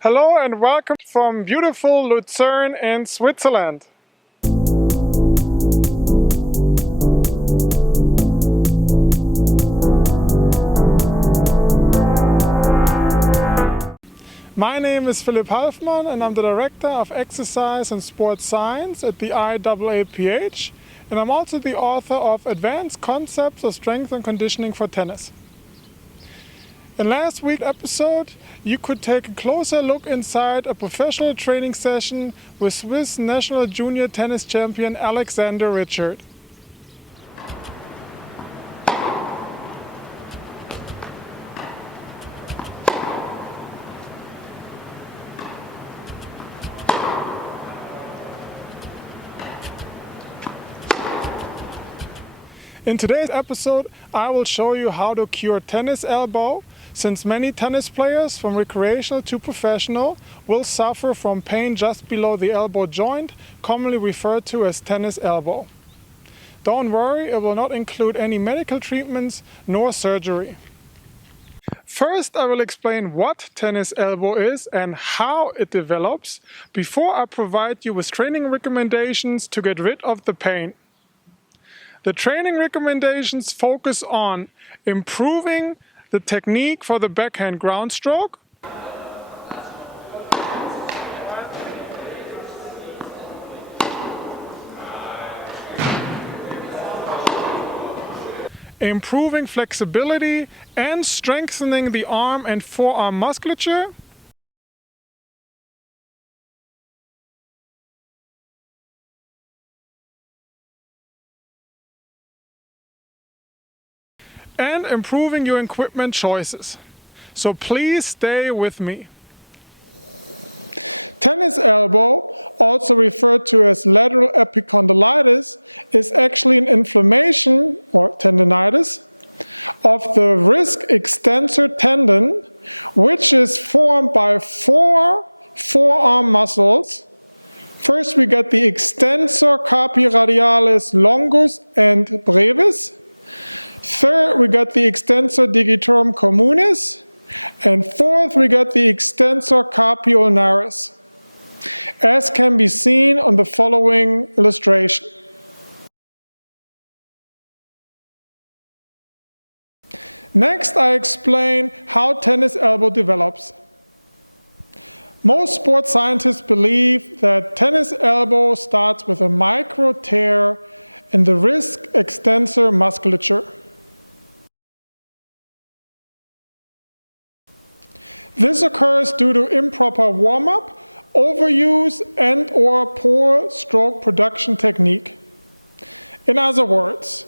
Hello and welcome from beautiful Lucerne in Switzerland. My name is Philipp Halfmann and I'm the Director of Exercise and Sports Science at the IAAPH, and I'm also the author of Advanced Concepts of Strength and Conditioning for Tennis. In last week's episode, you could take a closer look inside a professional training session with Swiss national junior tennis champion Alexander Richard. In today's episode, I will show you how to cure tennis elbow, since many tennis players, from recreational to professional, will suffer from pain just below the elbow joint, commonly referred to as tennis elbow. Don't worry, it will not include any medical treatments nor surgery. First, I will explain what tennis elbow is and how it develops, before I provide you with training recommendations to get rid of the pain. The training recommendations focus on improving the technique for the backhand ground stroke, improving flexibility and strengthening the arm and forearm musculature, and improving your equipment choices. So please stay with me. Tennis elbow, also referred to as lateral epicondylitis, is actually an inflammation, or tendinitis, of the wrist extensor tendon, which is formed by four forearm muscles. First we get the extensor carpi radialis longus and brevis. Third, we got the extensor digitorum communis, and fourth, we got the extensor carpi ulnaris, as can be seen on the following illustration. Next, I explain how tennis elbow develops. Most sports scientists believe that tennis elbow starts with a micro tear in the wrist extensor musculature. This occurs due to improper warm-up, overuse, and/or poor stroke production technique. In other words,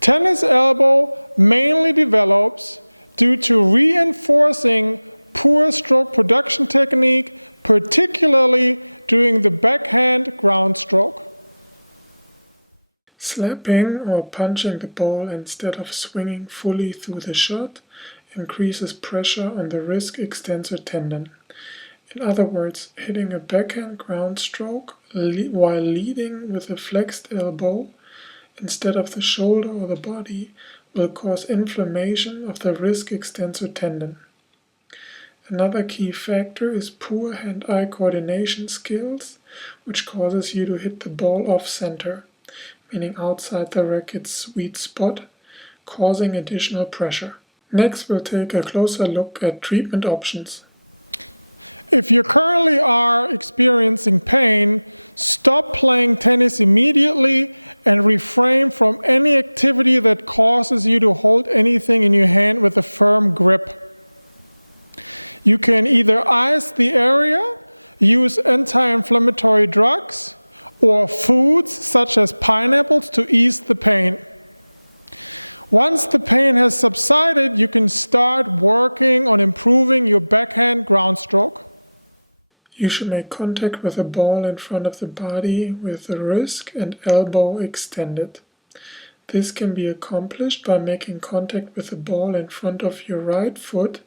tennis elbow mainly develops due to reinforcing poor stroke production technique, particularly during the backhand ground stroke. Slapping or punching the ball instead of swinging fully through the shot increases pressure on the wrist extensor tendon. In other words, hitting a backhand ground stroke while leading with a flexed elbow instead of the shoulder or the body will cause inflammation of the wrist extensor tendon. Another key factor is poor hand-eye coordination skills, which causes you to hit the ball off-center, meaning outside the racket's sweet spot, causing additional pressure. Next, we'll take a closer look at treatment options. If you currently are experiencing pain, stop playing tennis immediately and refrain from any activity that causes you to hold anything in your hand with a firm grip. You can either ice the area, use anti-inflammatory drugs, or foods such as pineapples to ease the pain. Once the pain has subsided, you can start working on improving your backhand ground stroke. You should make contact with the ball in front of the body with the wrist and elbow extended. This can be accomplished by making contact with the ball in front of your right foot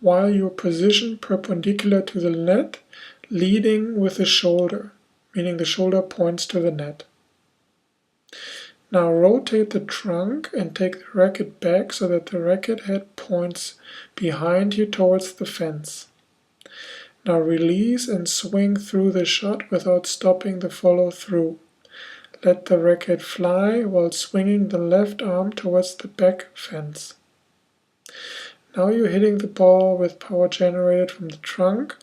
while you're positioned perpendicular to the net, leading with the shoulder, meaning the shoulder points to the net. Now rotate the trunk and take the racket back so that the racket head points behind you towards the fence. Now release and swing through the shot without stopping the follow-through. Let the racket fly while swinging the left arm towards the back fence. Now you're hitting the ball with power generated from the trunk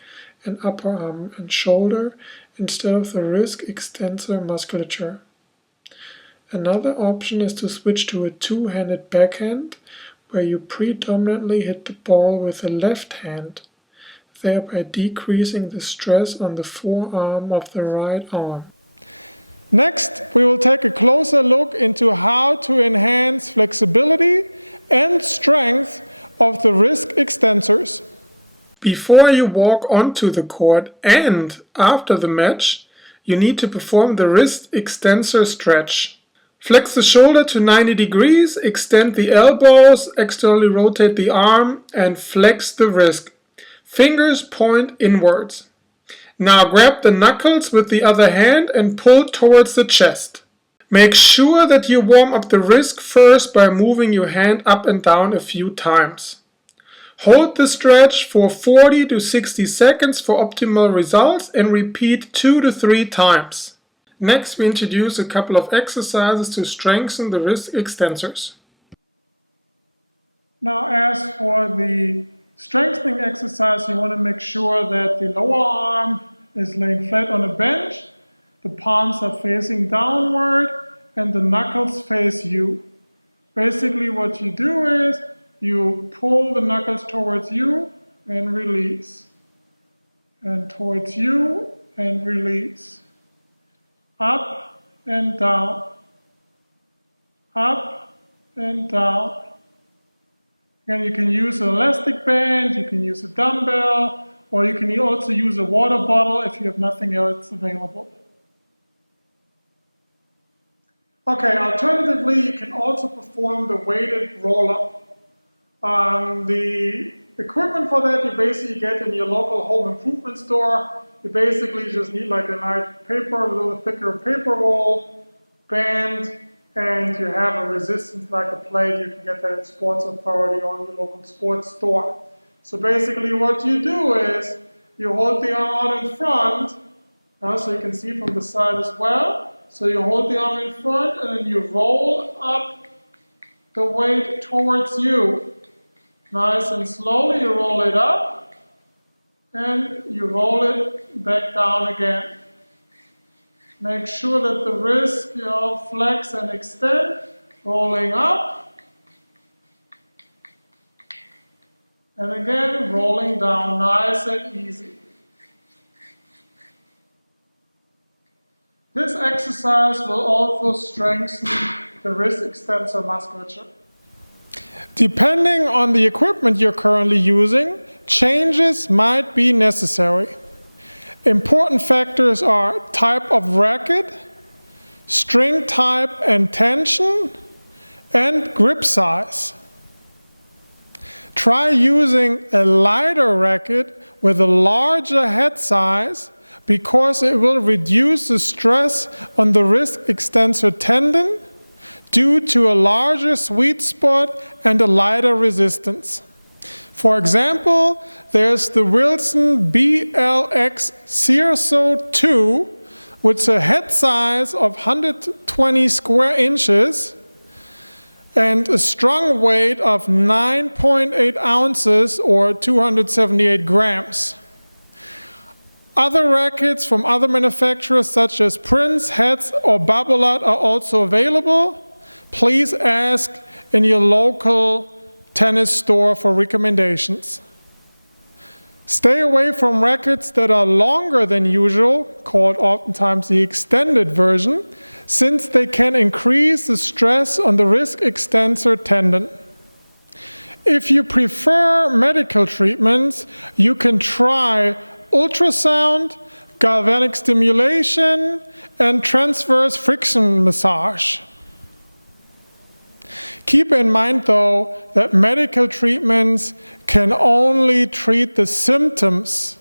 and upper arm and shoulder instead of the wrist extensor musculature. Another option is to switch to a two-handed backhand, where you predominantly hit the ball with the left hand, thereby decreasing the stress on the forearm of the right arm. Next, we will take a closer look into how to enhance flexibility and strength of the wrist extensors. Before you walk onto the court and after the match, you need to perform the wrist extensor stretch. Flex the shoulder to 90 degrees, extend the elbows, externally rotate the arm, and flex the wrist. Fingers point inwards. Now grab the knuckles with the other hand and pull towards the chest. Make sure that you warm up the wrist first by moving your hand up and down a few times. Hold the stretch for 40 to 60 seconds for optimal results and repeat 2 to 3 times. Next, we introduce a couple of exercises to strengthen the wrist extensors. Now, as for the strengthening exercise, you want to make sure that the lower arm is laying flat on a bench, the palms are facing downward, and the knuckles face you. Basically, what you do is you pull the knuckles towards you and release, and towards you and release. Up and down, up and down. Again, you can use an elastic band, you can use a dumbbell, or you can also use a water bottle if you have nothing else available. Okay, alternatively, you can also perform the weighted roll-up. The equipment for that you basically get in your local home improvement store. You basically just need like a nice paper, a little thicker paper roll, band, and you have a resistance like a plate. You can get that at Sports Authority or your local sports store. So basically what you do is you hold the arm out in front, so you can see from the side as well. So you hold the arm in front and then you roll up the weight towards you. Nice and slowly you roll it up. And you roll it back down again. Make sure that the wrist, flex and extend, rolling up. And again, rolling down, nice and easy. This exercise will also strengthen the wrist extensor musculature. Depending on the equipment you're currently using, changes might be necessary. Important factors are type of racket, string type and tension, and grip size. Try using a lighter racket with a larger head size because it will reduce the stress on the wrist extensor tendon due to a larger sweet spot and a lighter resistance. For example, there's the Wilson BLX Cirso 2 with a head size of 120 square inches and a strong weight of 9.8 ounces or 278 grams. Other rackets from other manufacturers such as Prince, Heads, or Babolat are also available. Please ask in your local tennis store for recommendations. Stay away from rackets that are longer than usual, called oftentimes the extended version, since they can increase the stress on the wrist extensor tendon. If you prefer medical treatments, you can try ultrasound, galvanic stimulation, and transverse friction massage. Keep in mind, though, that medical treatments can only treat the symptoms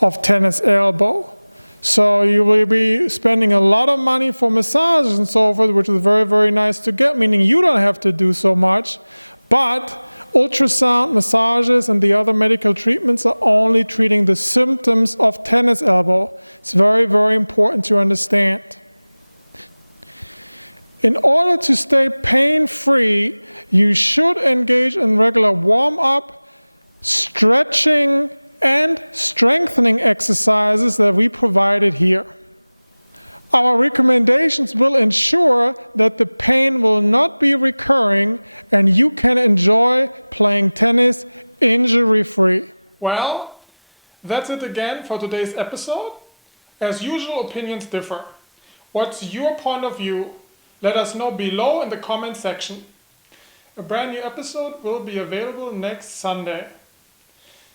of tennis elbow. So you will be spending a lot of money for massages and so forth, which is very, very nice to get, meaning you don't have to do so much. But ultrasound massages and the other medical treatments are only treating the symptoms of tennis elbow. It's very, very important to understand. In order to stay pain-free, you should engage in regular warm-up, stretching, and strengthening exercises that we provided here. Our recommendations will ensure that the pain will not be recurring and you can enjoy playing tennis injury-free. Well, that's it again for today's episode. As usual, opinions differ. What's your point of view? Let us know below in the comment section. A brand new episode will be available next Sunday.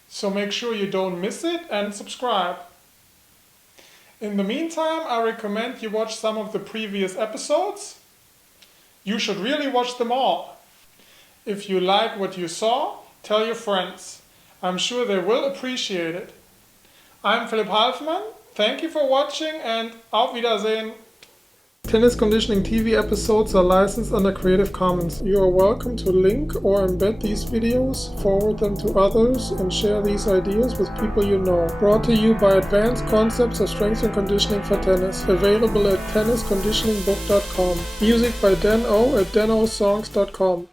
So make sure you don't miss it and subscribe. In the meantime, I recommend you watch some of the previous episodes. You should really watch them all. If you like what you saw, tell your friends. I'm sure they will appreciate it. I'm Philipp Halfmann. Thank you for watching and auf Wiedersehen. Tennis Conditioning TV episodes are licensed under Creative Commons. You are welcome to link or embed these videos, forward them to others, and share these ideas with people you know. Brought to you by Advanced Concepts of Strength and Conditioning for Tennis. Available at tennisconditioningbook.com. Music by Dan O at danosongs.com.